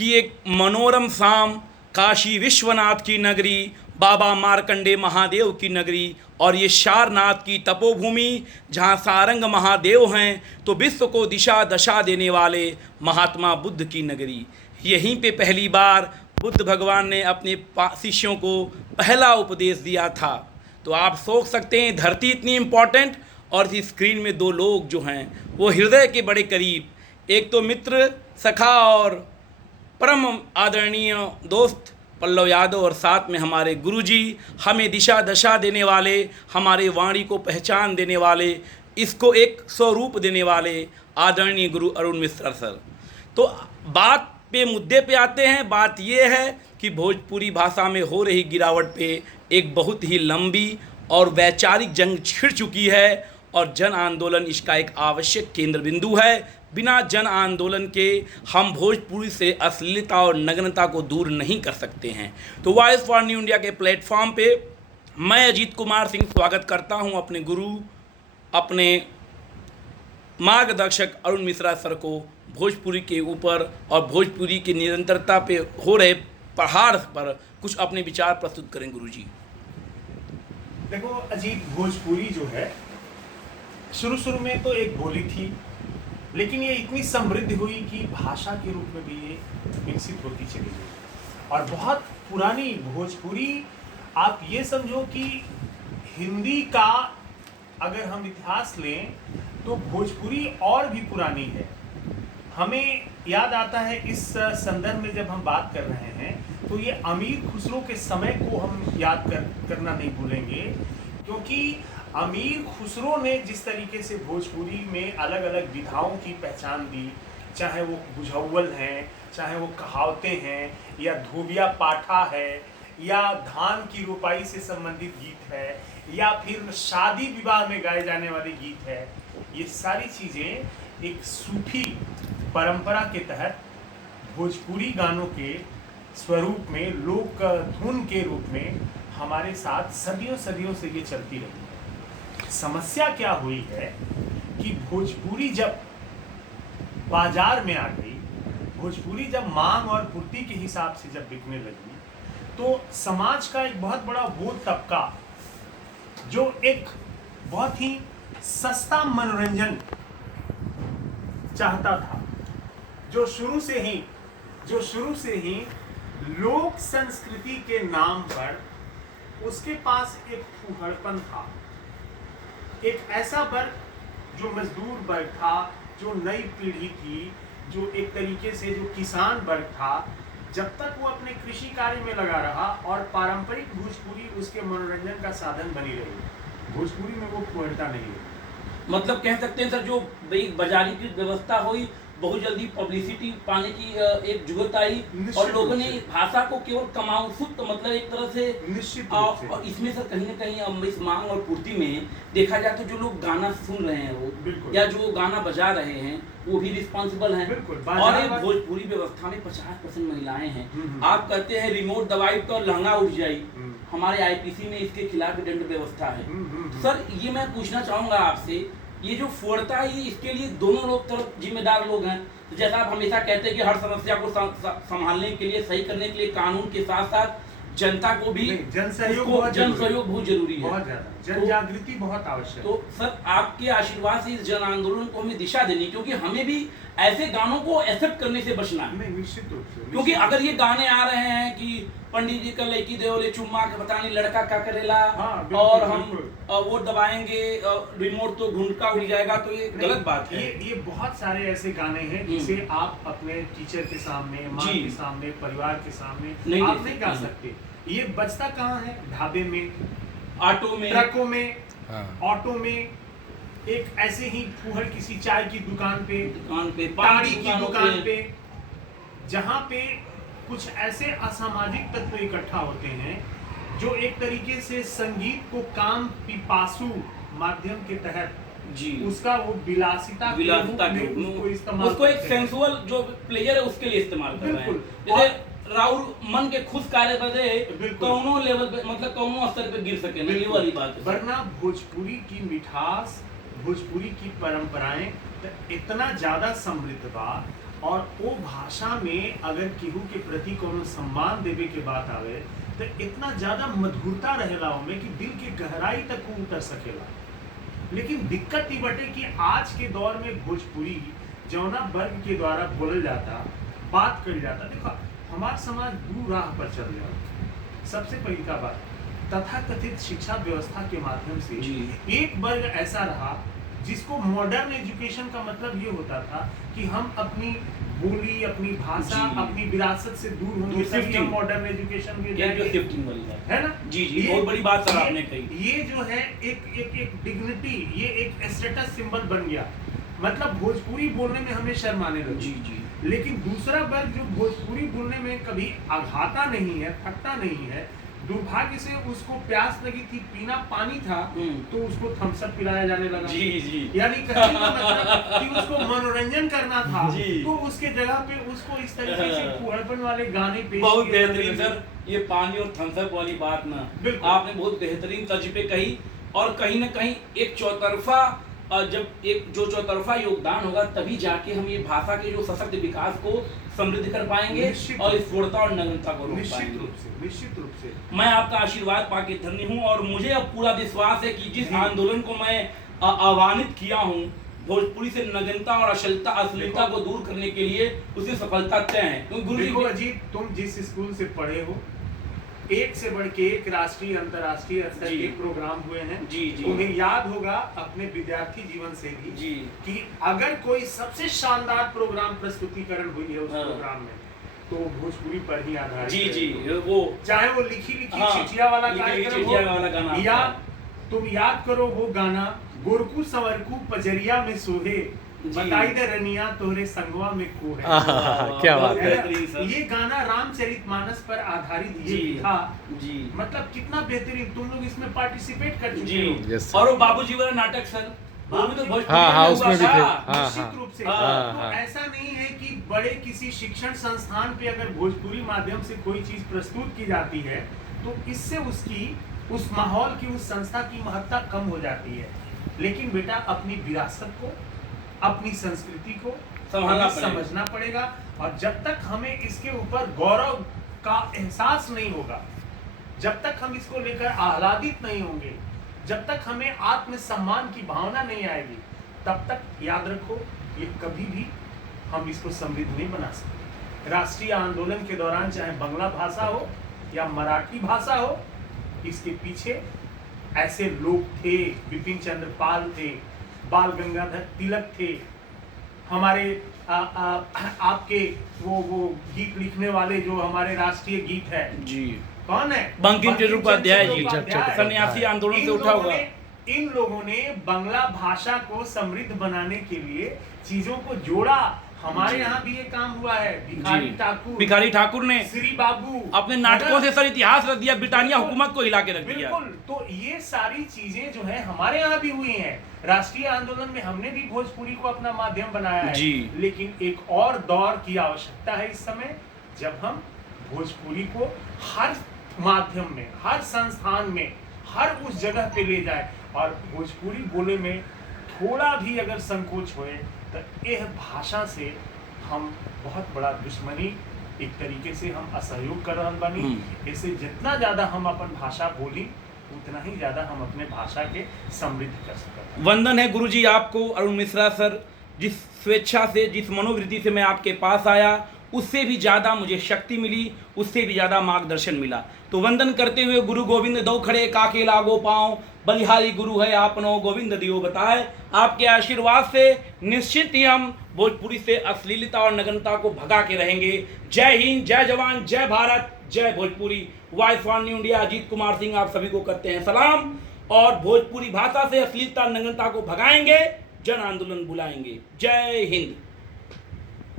कि एक मनोरम शाम काशी विश्वनाथ की नगरी, बाबा मार्कंडे महादेव की नगरी और ये सारनाथ की तपोभूमि जहाँ सारंग महादेव हैं, तो विश्व को दिशा दशा देने वाले महात्मा बुद्ध की नगरी। यहीं पे पहली बार बुद्ध भगवान ने अपने शिष्यों को पहला उपदेश दिया था। तो आप सोच सकते हैं धरती इतनी इम्पोर्टेंट और इस स्क्रीन में दो लोग जो हैं वो हृदय के बड़े करीब, एक तो मित्र सखा और परम आदरणीय दोस्त पल्लव यादव और साथ में हमारे गुरुजी, हमें दिशा दशा देने वाले, हमारे वाणी को पहचान देने वाले, इसको एक स्वरूप देने वाले आदरणीय गुरु अरुण मिश्रा सर। तो बात पे मुद्दे पे आते हैं। बात ये है कि भोजपुरी भाषा में हो रही गिरावट पे एक बहुत ही लंबी और वैचारिक जंग छिड़ चुकी है और जन आंदोलन इसका एक आवश्यक केंद्र बिंदु है। बिना जन आंदोलन के हम भोजपुरी से अश्लीलता और नग्नता को दूर नहीं कर सकते हैं। तो वॉइस फॉर न्यू इंडिया के प्लेटफॉर्म पे मैं अजीत कुमार सिंह स्वागत करता हूं अपने गुरु, अपने मार्गदर्शक अरुण मिश्रा सर को भोजपुरी के ऊपर और भोजपुरी की निरंतरता पे हो रहे प्रहार पर कुछ अपने विचार प्रस्तुत करें गुरुजी। देखो अजीत, भोजपुरी जो है शुरू में तो एक बोली थी, लेकिन ये इतनी समृद्ध हुई कि भाषा के रूप में भी ये विकसित होती चली गई। और बहुत पुरानी भोजपुरी, आप ये समझो कि हिंदी का अगर हम इतिहास लें तो भोजपुरी और भी पुरानी है। हमें याद आता है इस संदर्भ में जब हम बात कर रहे हैं तो ये अमीर खुसरो के समय को हम याद करना नहीं भूलेंगे, क्योंकि अमीर खुसरो ने जिस तरीके से भोजपुरी में अलग अलग विधाओं की पहचान दी, चाहे वो बुझौल हैं, चाहे वो कहावतें हैं, या धोबिया पाठा है, या धान की रोपाई से संबंधित गीत है, या फिर शादी विवाह में गाए जाने वाले गीत है, ये सारी चीज़ें एक सूफी परंपरा के तहत भोजपुरी गानों के स्वरूप में, लोक धुन के रूप में हमारे साथ सदियों सदियों से ये चलती रही है। समस्या क्या हुई है कि भोजपुरी जब बाजार में आ गई, भोजपुरी जब मांग और पूर्ति के हिसाब से जब बिकने लगी, तो समाज का एक बहुत बड़ा वो तबका जो एक बहुत ही सस्ता मनोरंजन चाहता था, जो शुरू से ही लोक संस्कृति के नाम पर उसके पास एक फूहड़पन था। एक ऐसा वर्ग जो मजदूर वर्ग था, जो नई पीढ़ी थी, जो एक तरीके से जो किसान वर्ग था, जब तक वो अपने कृषि कार्य में लगा रहा और पारंपरिक भोजपुरी उसके मनोरंजन का साधन बनी रही, भोजपुरी में वो फूहड़ता नहीं है। मतलब कह सकते हैं सर, जो बाजारीकृत व्यवस्था हुई, बहुत जल्दी पब्लिसिटी पाने की एक जुगत आई और लोगों ने भाषा को केवल कमाऊ सुत मतलब एक तरह से निश्चित और इसमें सर कहीं ना कहीं इस मांग और पूर्ति में देखा जाए तो जो लोग गाना सुन रहे हैं वो या जो गाना बजा रहे हैं वो भी रिस्पॉन्सिबल हैं। और एक भोजपुरी व्यवस्था में 50% महिलाएं हैं। आप कहते हैं रिमोट दबाई तो लहंगा उठ जाए, हमारे आईपीसी में इसके खिलाफ दंड व्यवस्था है। सर ये मैं पूछना चाहूंगा आपसे, ये जो फोड़ता है इसके लिए दोनों लोग तरफ जिम्मेदार लोग हैं। तो जैसा आप हमेशा कहते हैं कि हर समस्या को संभालने के लिए, सही करने के लिए कानून के साथ साथ जनता को भी जन सहयोग बहुत जरूरी है, बहुत ज्यादा जन जागृति बहुत आवश्यक। तो सर आपके आशीर्वाद से इस जन आंदोलन को हमें दिशा देनी, क्योंकि हमें भी ऐसे गानों को एक्सेप्ट करने से बचना है। निश्चित रूप से, क्योंकि अगर ये गाने आ रहे हैं कि पंडित जी का लड़की देवले चुम्मा के पता नहीं लड़का क्या करेला, और हम वो दबाएंगे रिमोट तो घुंडका उड़ जाएगा, तो ये गलत बात है। ये बहुत सारे ऐसे गाने हैं जिसे आप अपने टीचर के सामने, माँ के सामने, परिवार के सामने आप नहीं गा सकते। ये बजता कहाँ है? ढाबे में, ऑटो में, ट्रकों में, ऑटो में, एक ऐसे ही फूहड़ किसी चाय की दुकान पे, ताड़ी की दुकान पे, जहाँ पे कुछ ऐसे असामाजिक तत्व इकट्ठा होते हैं जो एक तरीके से संगीत को काम पिपासु माध्यम के तहत उसका वो विलासिता के रूप में उसको एक सेंसुअल जो प्लेयर है उसके लिए इस्तेमाल कर रहे हैं। जैसे राउर मन के खुश कार्य बदे कौनो लेवल पे मतलब कौनो स्तर पे गिर सके नहीं, ये वाली बात है। वरना भोजपुरी की मिठास, भोजपुरी की परंपराएं इतना ज्यादा समृद्ध बा और वो भाषा में अगर केहू के प्रति कोनो सम्मान देवे के बात आवे तो इतना ज्यादा मधुरता रहेला ओमे कि दिल के गहराई तक को उतर सकेला। लेकिन दिक्कत ई बटे कि आज के दौर में भोजपुरी जौना वर्ग के द्वारा बोलल जाता, बात करी जाता, देखो हमार समाज दू राह पर चल जाता। सबसे पहली का बात, तथाकथित शिक्षा व्यवस्था के माध्यम से एक वर्ग ऐसा रहा जिसको मॉडर्न एजुकेशन का मतलब ये होता था कि हम अपनी बोली, अपनी भाषा, अपनी विरासत से दूर होंगे, तभी हम मॉडर्न एजुकेशन में जाएंगे, है ना? जी जी, बहुत बड़ी बात सर आपने कही। ये जो है एक डिग्निटी, ये एक स्टेटस सिंबल बन गया। मतलब भोजपुरी बोलने में हमें शर्म आने लगी। जी जी। लेकिन दूसरा वर्ग जो भोजपुरी बोलने में कभी आघाता नहीं है, थकता नहीं है, दुर्भाग्य से उसको प्यास लगी थी, पीना पानी था, तो उसको थम्स अप पिलाया जाने लगा। जी जी। यानी कहने का मतलब कि उसको मनोरंजन करना था, जी। तो उसके जगह पे उसको इस तरीके से कुहड़पन वाले गाने पेश बहुत किए बेहतरीन सर, ये पानी और थम्स अप वाली बात ना आपने बहुत बेहतरीन तर्ज पे कही। और कहीं ना कहीं एक चौतरफा, जब एक जो चौतरफा योगदान होगा तभी जाके हम ये भाषा के जो सशक्त विकास को समृद्ध कर पाएंगे और स्फूर्ता और नग्नता को रोक पाएंगे। निश्चित रूप से मैं आपका आशीर्वाद पाके धन्य हूँ और मुझे अब पूरा विश्वास है कि जिस आंदोलन को मैं आह्वानित किया हूँ भोजपुरी से नग्नता और अश्लीलता को दूर करने के लिए, उसकी सफलता तय है। क्योंकि गुरु जी तुम जिस स्कूल से पढ़े हो, एक से बढ़ के एक राष्ट्रीय अंतर्राष्ट्रीय स्तर के प्रोग्राम हुए हैं। जी जी। तुम्हें याद होगा अपने विद्यार्थी जीवन से भी जी कि अगर कोई सबसे शानदार प्रोग्राम प्रस्तुतिकरण हुई है उस प्रोग्राम में, तो भोजपुरी पर ही आधारित। जी जी, वो चाहे वो लिखी चिट्ठिया वाला कार्यक्रम हो, या तुम याद करो वो गाना गोरकू संवरकू पजरिया में सोहे, बताई दे रनिया तोरे संगवा में को है। क्या बात है। ये गाना रामचरितमानस पर आधारित ये था। जी, मतलब कितना बेहतरीन, तुम लोग इसमें पार्टिसिपेट कर चुके हो। और वो बाबूजी वाला नाटक सर, वो भी तो उसमें भी थे। निश्चित रूप से। तो ऐसा नहीं है कि बड़े किसी शिक्षण संस्थान पे अगर भोजपुरी माध्यम से कोई चीज प्रस्तुत की जाती है तो इससे उसकी उस माहौल की, उस संस्था की महत्ता कम हो जाती है। लेकिन बेटा अपनी विरासत को, अपनी संस्कृति को समझना पड़ेगा। और जब तक हमें इसके ऊपर गौरव का एहसास नहीं होगा, जब तक हम इसको लेकर आह्लादित नहीं होंगे, जब तक हमें आत्मसम्मान की भावना नहीं आएगी, तब तक याद रखो ये कभी भी हम इसको समृद्ध नहीं बना सकते। राष्ट्रीय आंदोलन के दौरान चाहे बांग्ला भाषा हो या मराठी भाषा हो, इसके पीछे ऐसे लोग थे, बिपिन चंद्र पाल थे, बाल गंगाधर तिलक थे, हमारे आपके वो गीत लिखने वाले जो हमारे राष्ट्रीय गीत है जी, कौन है? बंकिम चंद्र उपाध्याय जी, सन्यासी आंदोलन से उठा हुआ। इन लोगों ने बांग्ला भाषा को समृद्ध बनाने के लिए चीजों को जोड़ा। हमारे यहाँ भी ये काम हुआ है। भिखारी ठाकुर ने, श्री बाबू अपने नाटकों से सर इतिहास रख दिया, ब्रिटानिया हुकूमत को हिला के रख दिया। बिल्कुल। तो ये सारी चीजें जो है हमारे यहाँ भी हुई हैं। राष्ट्रीय आंदोलन में हमने भी भोजपुरी को अपना माध्यम बनाया है जी। लेकिन एक और दौर की आवश्यकता है इस समय, जब हम भोजपुरी को हर माध्यम में, हर संस्थान में, हर उस जगह पे ले जाए। और भोजपुरी बोले में थोड़ा भी अगर संकोच होए तो यह भाषा से हम बहुत बड़ा दुश्मनी, एक तरीके से हम असहयोग कर रहे बनी। इससे जितना ज्यादा हम अपन भाषा बोली उतना ही ज्यादा हम अपने भाषा के समृद्ध कर सकते हैं। वंदन है गुरुजी आपको, अरुण मिश्रा सर। जिस स्वेच्छा से, जिस मनोवृत्ति से मैं आपके पास आया, उससे भी ज़्यादा मुझे शक्ति मिली, उससे भी ज़्यादा मार्गदर्शन मिला। तो वंदन करते हुए गुरु गोविंद दो खड़े काके लागो पाँव, बलिहारी गुरु है आपनो गोविंद दियो बताए। आपके आशीर्वाद से निश्चित ही हम भोजपुरी से अश्लीलता और नग्नता को भगा के रहेंगे। जय हिंद, जय जवान, जय भारत, जय Bhojpuri. Voice of new India Ajit Kumar Singh आप सभी को करते हैं सलाम। और भोजपुरी भाषा से अश्लीलता नग्नता को भगाएंगे, जन आंदोलन बुलाएंगे। जय हिंद।